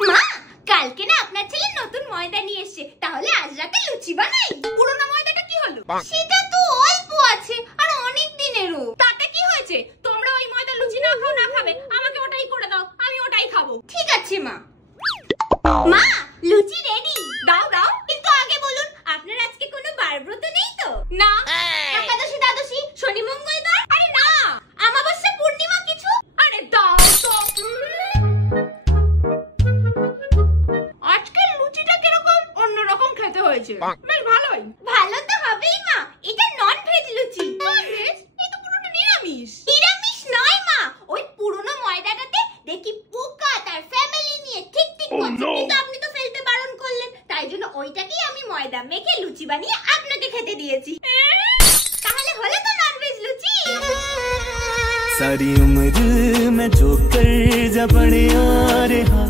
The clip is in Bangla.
মা, কালকে না আপনার ছেলে নতুন ময়দা নিয়ে এসেছে, তাহলে আজ রাতে লুচি বানাই। পুরনো ময়দাটা কি হলো? সেটা তো অল্প আছে আর অনেক দিনেরও। তাতে কি হয়েছে? তোমরা ওই ময়দা লুচি না খাও না খাবে, আমাকে ওটাই করে দাও, আমি ওটাই খাবো। ঠিক আছে মা। মা, লুচি রেডি। দাও দাও, কিন্তু আগে বলুন আপনার আজকে কোনো বারব্রত নেই তো? না। একাদশী, দ্বাদশী, শনি, মঙ্গলবার? আরে না। অমাবস্যা, পূর্ণিমা কিছু? আরে দাও তো। আজকে লুচিটা কিরকম অন্যরকম খেতে হয়েছে। বেশ ভালোই। ভালো তো হবেই মা, এটা নন ভেজ লুচি। Non veg? এই তো পুরোটা নিরামিষ। নিরামিষ নয় মা, ওই পুরনো ময়দাটাতে দেখি পোকা তার ফ্যামিলি নিয়ে ঠিক করছে, কিন্তু আপনি তো ফেলতে বারণ করলেন, তাই জন্য ওইটাকেই আমি ময়দা মেখে লুচি বানিয়ে আপনাকে খেতে দিয়েছি। তাহলে হলো তো নন ভেজ লুচি। सारी उम्र मैं जो कर जा बड़े आ रहा